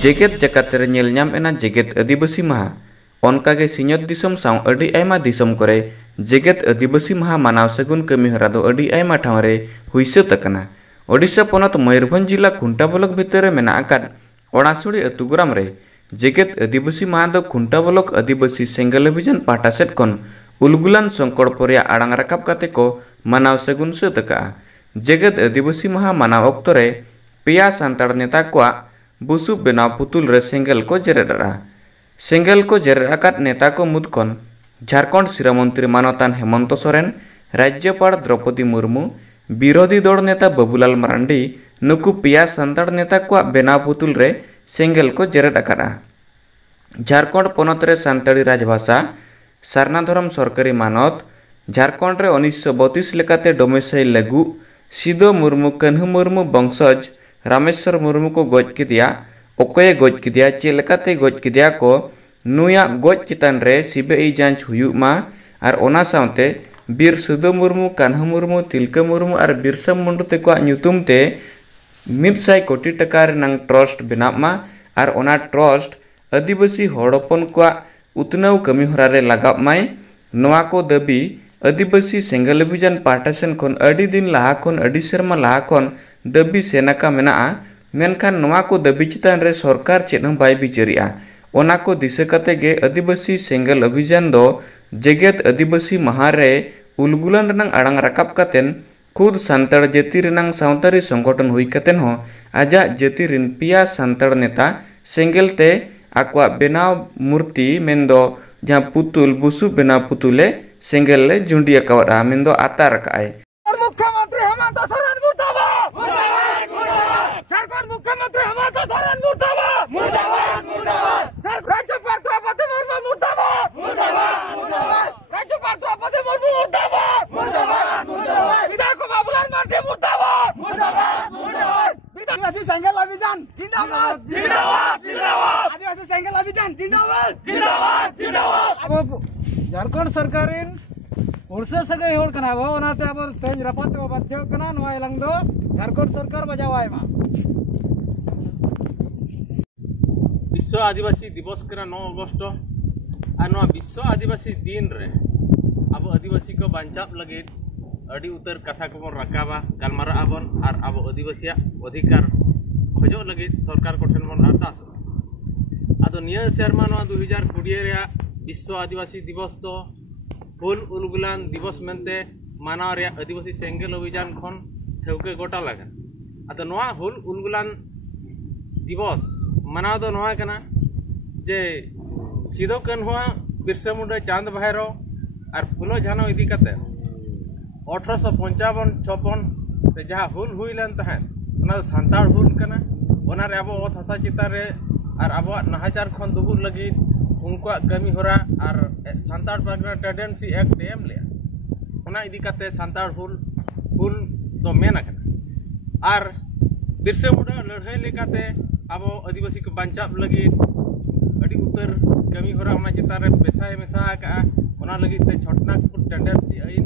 जेगेत जकात रे नेल ᱧᱟᱢ ᱮᱱᱟ जेगेत आदिवासी माहा ओनकागे सिᱧᱚᱛ दिसम साव अडी आयमा दिसम करे जेगेत आदिवासी माहा मानाव सगुन कमी हरा दो अडी आयमा ठाव रे हुइसत अकना। ओडिशा पोनत मयूरभंज जिला खुंटा ब्लॉक भितर मेना आकाद ओणासुड़ी अतु ग्राम रे जेगेत आदिवासी माहा दो खुंटा ब्लॉक आदिवासी सेंगल अभियान पाटा सेट खन उलगुलान संकल्प रे आड़ांग राकाब काते को मानाव सगुन सत अका। जेगेत आदिवासी माहा मानाव अक्तो रे पेया सांताड़ नेता को बुसुब बेनाव पुतुल रे सेंगल को जेरेडरा। सेंगल को जेरेड आकाद नेता को मुदकन झारखंड सिरा मंत्री मानतान हेमंत सोरेन, राज्यपाल द्रौपदी मुर्मू, विरोधी दल नेता बाबूलाल मरांडी नुकु पेया सांताड़ नेता को बेनाव पुतुल रे सेंगल को जेरेड आकादा। झारखंड पोनत रे सांताड़ी राजभाषा सारना धरम सरकारी मानत झारखंड रे 1932 लेकाते डोमिसाइल लागू सिदो मुर्मू कन्हू मुर्मू वंशज रामेश्वर मुर्मू को गज किदिया ओकये गज किदिया चेलकाते गज किदिया को नुया गज चितान रे सीबीआई जांच हुयुमा आर ओना सावते बीर सिदो मुर्मू कान्हू मुर्मू तिलका मुर्मू आर बिरसा मुंडू ते को ᱧᱩᱛᱩᱢ ते 100 कोटी टका रेनांग ट्रस्ट बनामा आर ओना ट्रस्ट आदिवासी हड़पन को उतनाव कमी हरा रे लगाव माय नोआ को दाबी आदिवासी सेंगल अभियान पाटा सेन खन अडी दिन लाहा खन अडी सेरमा लाहा खन दाबी सेनाका मेना मेनखान नोआ को दाबी चितान रे सरकार चेन बाय बिचारिया ओना को दिशा कते गे आदिवासी सेंगल अभियान दो जेगेत आदिवासी माहा रे उलगुलान रनांग आड़ांग राकाब कातेन खुद सांताड़ जाति रनांग सावतारी संगठन हुई कतेन हो आजा जाति रिन पिया सांताड़ नेता सेंगल ते आकवा बेनाव मूर्ति मेंदो जहां पुतुल बुसु बेनाव पुतुले सेंगल ले जुंडिया कवड़ा मेंदो आता रकाय। मुख्यमंत्री हेमंत सोरेन मुर्दाबाद मुर्दाबाद मुर्दाबाद झारखंड मुख्यमंत्री हेमंत सोरेन मुर्दाबाद मुर्दाबाद मुर्दाबाद राज्यपाल द्रौपदी मुर्मू मुर्दाबाद मुर्दाबाद मुर्दाबाद राज्यपाल द्रौपदी मुर्मू मुर्दाबाद मुर्दाबाद मुर्दाबाद विधायक बाबूलाल मरांडी मुर्दाबाद मुर्दाबाद मुर्दाबाद आदिवासी सेंगल अभियान जिंदाबाद जिंदाबाद जिंदाबाद आदिवासी सेंगल अभियान जिंदाबाद जिंदाबाद जिंदाबाद अब झारखंड सरकारिन उड़से सगे होड़ कना वो ओनाते अब तेज रपत बाध्य कना नोआ एलंग दो झारखंड सरकार बजावाय मा। विश्व आदिवासी दिवस कना 9 अगस्त आ नोआ विश्व आदिवासी दिन रे अब आदिवासी को बांचाव लगे अड़ी उतर कथा को रकाबा गलमारा आबन और अब आदिवासी अधिकार खोजो लगे सरकार को ठेन बन अरदास आदो निया शर्मा नोआ 2020 रे विश्व आदिवासी दिवस तो हुल उलगुलान दिवस मेनते मानाव रे आदिवासी सेंगल अभियान खन ठेवके गोटा लगा आदो नोआ हुल उलगुलान दिवस मानाव दो नोआ कना जे सिदो कान्हुआ बिरसा मुंडा चांद भैरो और फुलो झानो इदी कते 1855-56 रे जहाँ हुल हुईलन तहन ओना सांताड़ हुल कना ओना रे अब ओत हसा चितार रे और अब नाहाचार खन दुबुर लगी उनका कमी होरा और सांताड़ पागना टेंडेंसी एक्ट एम ले ओना इदी कते सांताड़ हुल दो मेन अकना और बिरसा मुंडा लड़ाई लेकाते अब आदिवासी को बांचाव लगी अड़ी उतर कमी होरा ओना चितार रे पेशा मेसा का ओना लगी ते छोटना टेंडेंसी आइन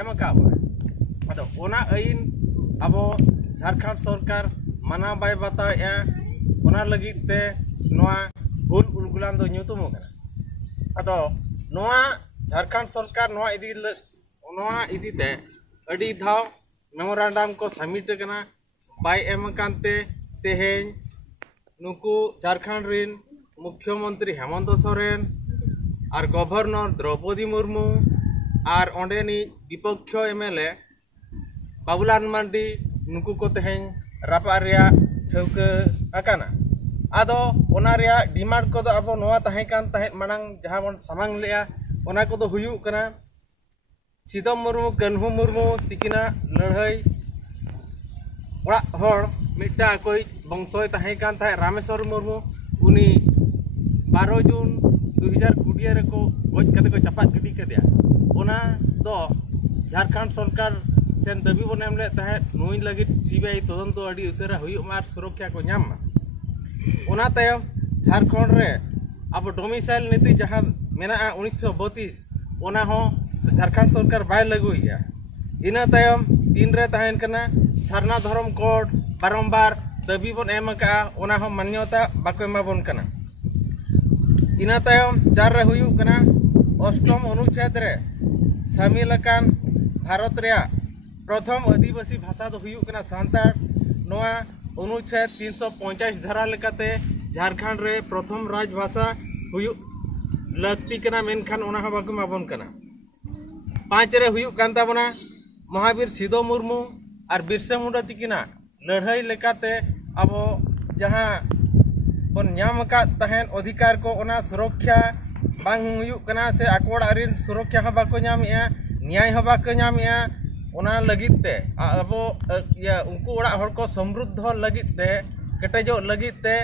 एम का अदो ओना आइन अब झारखंड सरकार माना बाय बताया ओना लगी ते नोआ हुल उलगुलान दो ᱧᱩᱛᱩᱢ कना अदो नोआ झारखंड सरकार नोआ इदी ते अड़ी धाव मेमोरेंडम को सबमिट कना बाय एम कांते तेहेन नुकु झारखंड रिन मुख्यमंत्री हेमंत सोरेन और गवर्नर द्रौपदी मुर्मू और ओंडेनी विपक्ष एमएलए बाबूलाल मरांडी नुकु को तेहेन रापा रिया ठेवके अकाना आदो ओना रिया डिमांड को अब नोआ तहे कान तहे मांग जहां बन सामांग लेया ओना को हुयु कना सिदो मुर्मू कान्हू मुर्मू तिकिना लड़ाई ओड़ा हर मिटा कोई वंशय तहे कान तहे रामेश्वर मुर्मू उनी 12 जून 2020 रे को गज कते को चपात गिडी कदिया ओना दो झारखंड सरकार ठेन दाबी बन एम ले तहे नुई लगी सीबीआई तदंत अड़ी उसरा हुयु मार सुरक्षा को नाम ओना तायम झारखंड रे अब डोमिसाइल नीति जहां मेना 1932 ओना हो झारखंड सरकार बाय लगुया इना तायम 3 रे तहन कना सारना धर्म कोड बारंबार दाबी बन एम का ओना हम मान्यता बाको एमाबन कना इना तायम 4 रे हुयु कना अष्टम अनुच्छेद रे शामिल अकान भारत रे प्रथम आदिवासी भाषा दो हुयु कना सांताड़ नोआ अनुच्छेद 350 धारा लेकाते झारखंड रे प्रथम राजभाषा हुयु लगती कना मेनखान ओना हम बाको एमाबन कना 5 रे हुयु कान ताबना महावीर सिदो मुर्मू और बिरसा मुंडा तिकिना लड़ाई लेकाते अब जहाँ बन नाम का तहन अधिकार को ओना सुरक्षा बांग हुयुक कना से आकोड़ आरिन सुरक्षा हा बाको नामिया न्याय हा बाको नामिया ओना लगिते अब या उनको ओड़ा हर को समृद्ध लगिते कटेजो लगिते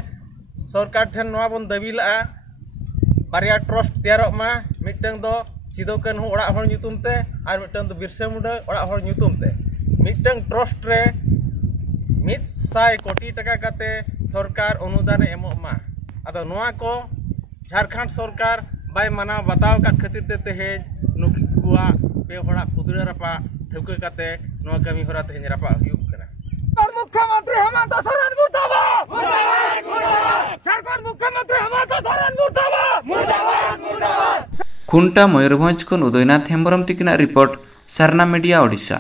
सरकार ठन नवा बन दबिला बारिया ट्रस्ट तैयार मा मिटंग दो सिदो कान्हू ओड़ा हर ᱧᱩᱛᱩᱢ ते और मिटंग दो बिरसा मुंडा ओड़ा हर ᱧᱩᱛᱩᱢ ते मिटंग ट्रस्ट रे 100 कोटी टका काते सरकार अनुदान एमोमा आदो नोआ को झारखंड सरकार बाय माना बताव का खातिर ते तेहे नुकुआ पे होड़ा पुदुरा रपा ठौके काते नोआ कमी होरा तेहे रपा हुयुक कना मुख्यमंत्री हेमंत सोरेन मुर्दाबाद मुर्दाबाद मुर्दाबाद झारखंड मुख्यमंत्री हेमंत सोरेन मुर्दाबाद मुर्दाबाद मुर्दाबाद खुंटा मयूरभंज खन उदयनाथ हेम्ब्रम तिकिना रिपोर्ट सरना मीडिया ओडिशा।